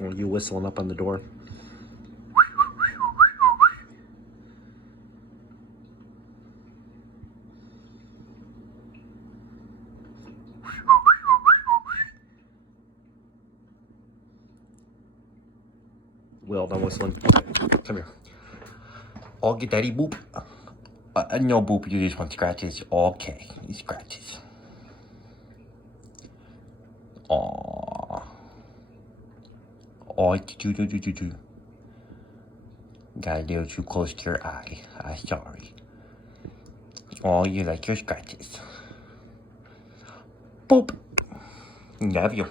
Or you whistling up on the door. Will, done whistling. Okay, come here. I'll get daddy boop. No boop, you just want scratches. Okay, scratches. Aww. Oh, do. Got a little too close to your eye. I'm sorry. Oh, you like your scratches. Boop. Love you.